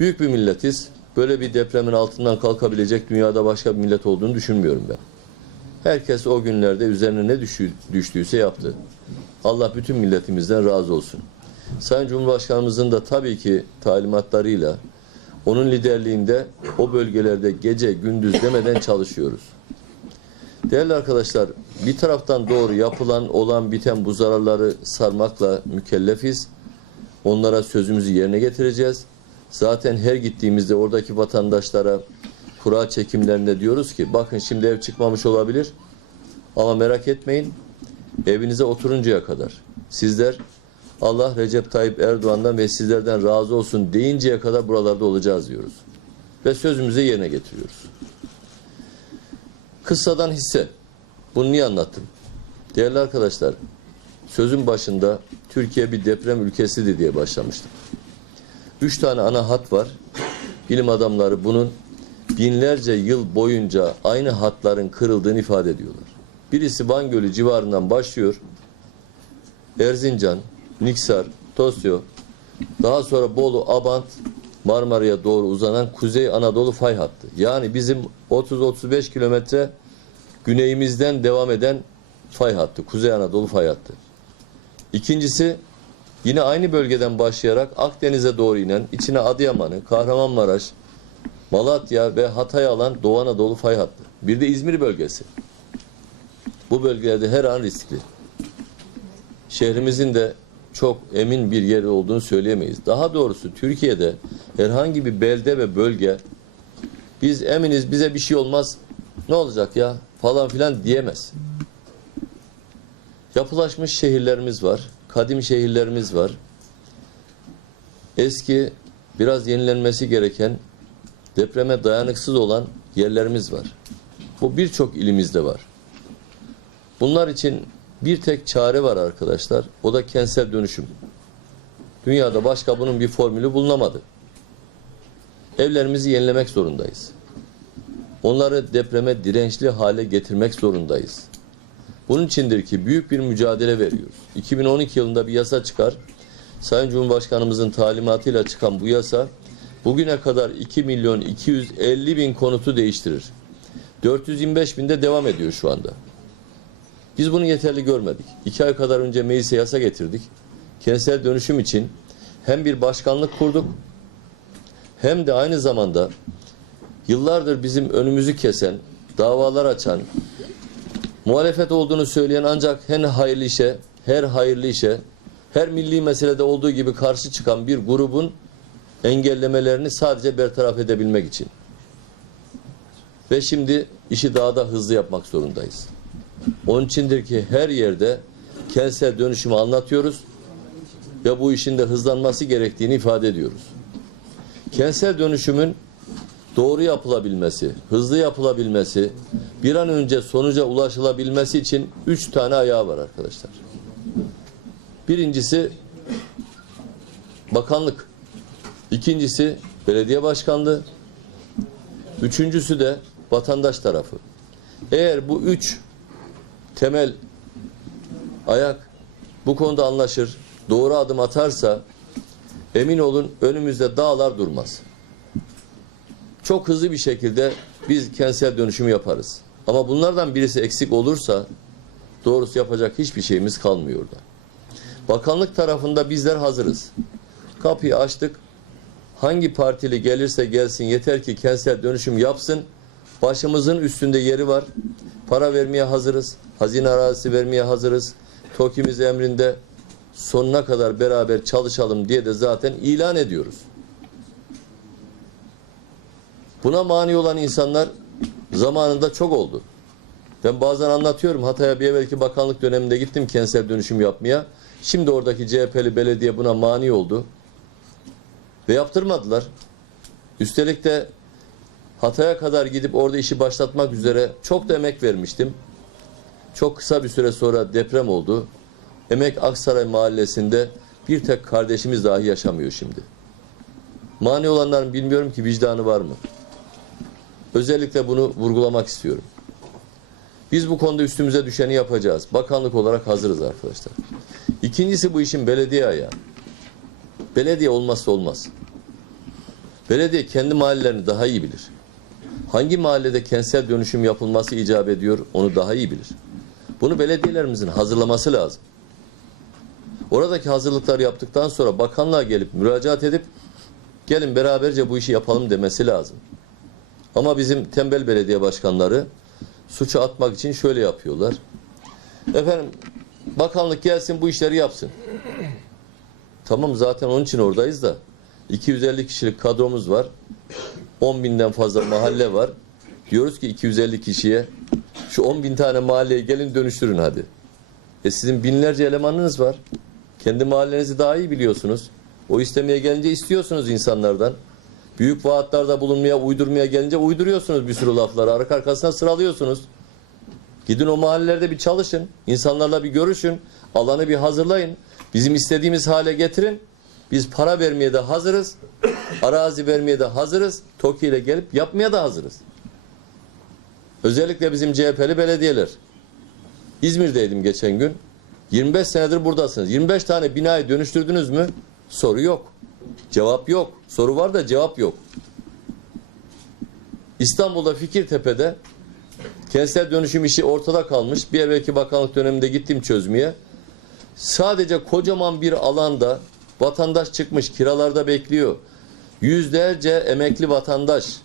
Büyük bir milletiz. Böyle bir depremin altından kalkabilecek dünyada başka bir millet olduğunu düşünmüyorum ben. Herkes o günlerde üzerine ne düştüyse yaptı. Allah bütün milletimizden razı olsun. Sayın Cumhurbaşkanımızın da tabii ki talimatlarıyla onun liderliğinde o bölgelerde gece gündüz demeden çalışıyoruz. Değerli arkadaşlar, bir taraftan doğru yapılan, olan, biten bu zararları sarmakla mükellefiz. Onlara sözümüzü yerine getireceğiz. Zaten her gittiğimizde oradaki vatandaşlara kura çekimlerinde diyoruz ki bakın şimdi ev çıkmamış olabilir ama merak etmeyin evinize oturuncaya kadar sizler Allah Recep Tayyip Erdoğan'dan ve sizlerden razı olsun deyinceye kadar buralarda olacağız diyoruz. Ve sözümüzü yerine getiriyoruz. Kıssadan hisse. Bunu niye anlattım? Değerli arkadaşlar, sözün başında Türkiye bir deprem ülkesidir diye başlamıştım. Üç tane ana hat var. Bilim adamları bunun binlerce yıl boyunca aynı hatların kırıldığını ifade ediyorlar. Birisi Van Gölü civarından başlıyor. Erzincan, Niksar, Tosyo, daha sonra Bolu, Abant, Marmara'ya doğru uzanan Kuzey Anadolu fay hattı. Yani bizim 30-35 kilometre güneyimizden devam eden fay hattı. Kuzey Anadolu fay hattı. İkincisi yine aynı bölgeden başlayarak Akdeniz'e doğru inen, içine Adıyaman'ı, Kahramanmaraş, Malatya ve Hatay alan Doğu Anadolu fay hattı. Bir de İzmir bölgesi. Bu bölgelerde her an riskli. Şehrimizin de çok emin bir yeri olduğunu söyleyemeyiz. Daha doğrusu Türkiye'de herhangi bir belde ve bölge biz eminiz bize bir şey olmaz ne olacak ya falan filan diyemez. Yapılaşmış şehirlerimiz var. Kadim şehirlerimiz var. Eski biraz yenilenmesi gereken depreme dayanıksız olan yerlerimiz var. Bu birçok ilimizde var. Bunlar için bir tek çare var arkadaşlar. O da kentsel dönüşüm. Dünyada başka bunun bir formülü bulunamadı. Evlerimizi yenilemek zorundayız. Onları depreme dirençli hale getirmek zorundayız. Bunun içindir ki büyük bir mücadele veriyoruz. 2012 yılında bir yasa çıkar. Sayın Cumhurbaşkanımızın talimatıyla çıkan bu yasa bugüne kadar 2 milyon 250 bin konutu değiştirir. 425 binde devam ediyor şu anda. Biz bunu yeterli görmedik. İki ay kadar önce meclise yasa getirdik. Kentsel dönüşüm için hem bir başkanlık kurduk hem de aynı zamanda yıllardır bizim önümüzü kesen, davalar açan, muhalefet olduğunu söyleyen ancak her hayırlı işe, her hayırlı işe, her milli meselede olduğu gibi karşı çıkan bir grubun engellemelerini sadece bertaraf edebilmek için. Ve şimdi işi daha da hızlı yapmak zorundayız. Onun içindir ki her yerde kentsel dönüşümü anlatıyoruz ve bu işin de hızlanması gerektiğini ifade ediyoruz. Kentsel dönüşümün doğru yapılabilmesi, hızlı yapılabilmesi, bir an önce sonuca ulaşılabilmesi için üç tane ayağı var arkadaşlar. Birincisi bakanlık, ikincisi belediye başkanlığı, üçüncüsü de vatandaş tarafı. Eğer bu üç temel ayak bu konuda anlaşır, doğru adım atarsa emin olun önümüzde dağlar durmaz. Çok hızlı bir şekilde biz kentsel dönüşüm yaparız. Ama bunlardan birisi eksik olursa doğrusu yapacak hiçbir şeyimiz kalmıyor da. Bakanlık tarafında bizler hazırız. Kapıyı açtık. Hangi partili gelirse gelsin yeter ki kentsel dönüşüm yapsın. Başımızın üstünde yeri var. Para vermeye hazırız. Hazine arazisi vermeye hazırız. TOKİ'miz emrinde sonuna kadar beraber çalışalım diye de zaten ilan ediyoruz. Buna mani olan insanlar zamanında çok oldu. Ben bazen anlatıyorum Hatay'a bir evvelki bakanlık döneminde gittim kentsel dönüşüm yapmaya. Şimdi oradaki CHP'li belediye buna mani oldu. Ve yaptırmadılar. Üstelik de Hatay'a kadar gidip orada işi başlatmak üzere çok da emek vermiştim. Çok kısa bir süre sonra deprem oldu. Emek Aksaray mahallesinde bir tek kardeşimiz dahi yaşamıyor şimdi. Mani olanların bilmiyorum ki vicdanı var mı? Özellikle bunu vurgulamak istiyorum. Biz bu konuda üstümüze düşeni yapacağız. Bakanlık olarak hazırız arkadaşlar. İkincisi bu işin belediye ayağı. Belediye olmazsa olmaz. Belediye kendi mahallelerini daha iyi bilir. Hangi mahallede kentsel dönüşüm yapılması icap ediyor onu daha iyi bilir. Bunu belediyelerimizin hazırlaması lazım. Oradaki hazırlıklar yaptıktan sonra bakanlığa gelip müracaat edip gelin beraberce bu işi yapalım demesi lazım. Ama bizim tembel belediye başkanları suçu atmak için şöyle yapıyorlar. Efendim bakanlık gelsin bu işleri yapsın. Tamam zaten onun için oradayız da 250 kişilik kadromuz var. 10 binden fazla mahalle var. Diyoruz ki 250 kişiye şu 10 bin tane mahalleye gelin dönüştürün hadi. E sizin binlerce elemanınız var. Kendi mahallenizi daha iyi biliyorsunuz. O istemeye gelince istiyorsunuz insanlardan. Büyük vaatlerde bulunmaya, uydurmaya gelince uyduruyorsunuz bir sürü lafları. Arka arkasına sıralıyorsunuz. Gidin o mahallelerde bir çalışın. insanlarla bir görüşün. Alanı bir hazırlayın. Bizim istediğimiz hale getirin. Biz para vermeye de hazırız. Arazi vermeye de hazırız. TOKİ ile gelip yapmaya da hazırız. Özellikle bizim CHP'li belediyeler. İzmir'deydim geçen gün. 25 senedir buradasınız. 25 tane binayı dönüştürdünüz mü? Soru yok. Cevap yok. Soru var da cevap yok. İstanbul'da Fikirtepe'de kentsel dönüşüm işi ortada kalmış. Bir evvelki bakanlık döneminde gittim çözmeye. Sadece kocaman bir alanda vatandaş çıkmış kiralarda bekliyor. Yüzlerce emekli vatandaş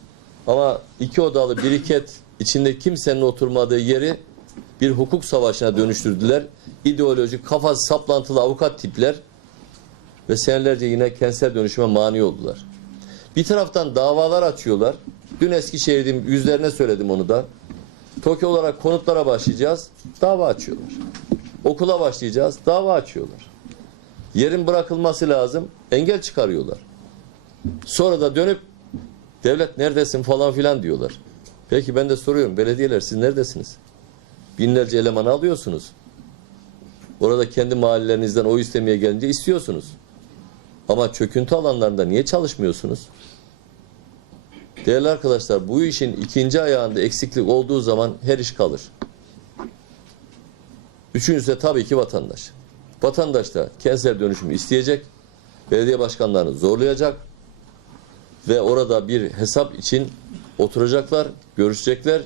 ama iki odalı biriket içinde kimsenin oturmadığı yeri bir hukuk savaşına dönüştürdüler. İdeolojik, kafası saplantılı avukat tipler ve senelerce yine kentsel dönüşüme mani oldular. Bir taraftan davalar açıyorlar. Dün Eskişehir'dim, yüzlerine söyledim onu da. TOKİ olarak konutlara başlayacağız, dava açıyorlar. Okula başlayacağız, dava açıyorlar. Yerin bırakılması lazım, engel çıkarıyorlar. Sonra da dönüp devlet neredesin falan filan diyorlar. Peki ben de soruyorum, belediyeler siz neredesiniz? Binlerce elemanı alıyorsunuz. Orada kendi mahallelerinizden o istemeye gelince istiyorsunuz. Ama çöküntü alanlarında niye çalışmıyorsunuz? Değerli arkadaşlar bu işin ikinci ayağında eksiklik olduğu zaman her iş kalır. Üçüncüsü de tabii ki vatandaş. Vatandaş da kentsel dönüşümü isteyecek, belediye başkanlarını zorlayacak ve orada bir hesap için oturacaklar, görüşecekler.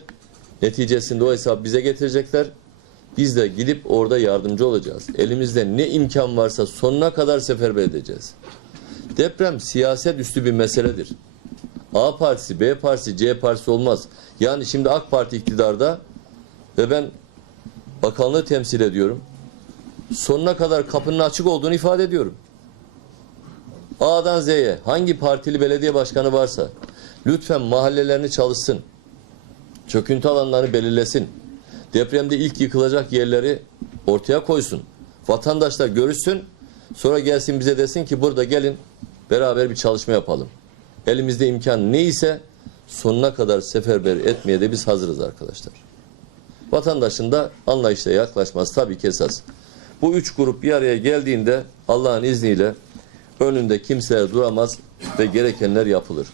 Neticesinde o hesap bize getirecekler. Biz de gidip orada yardımcı olacağız. Elimizde ne imkan varsa sonuna kadar seferber edeceğiz. Deprem siyaset üstü bir meseledir. A partisi, B partisi, C partisi olmaz. Yani şimdi AK Parti iktidarda ve ben bakanlığı temsil ediyorum. Sonuna kadar kapının açık olduğunu ifade ediyorum. A'dan Z'ye hangi partili belediye başkanı varsa lütfen mahallelerini çalışsın. Çöküntü alanlarını belirlesin. Depremde ilk yıkılacak yerleri ortaya koysun. Vatandaşlar görüşsün. Sonra gelsin bize desin ki burada gelin beraber bir çalışma yapalım. Elimizde imkan neyse sonuna kadar seferber etmeye de biz hazırız arkadaşlar. Vatandaşın da anlayışla yaklaşması tabii ki esas. Bu üç grup bir araya geldiğinde Allah'ın izniyle önünde kimse duramaz ve gerekenler yapılır.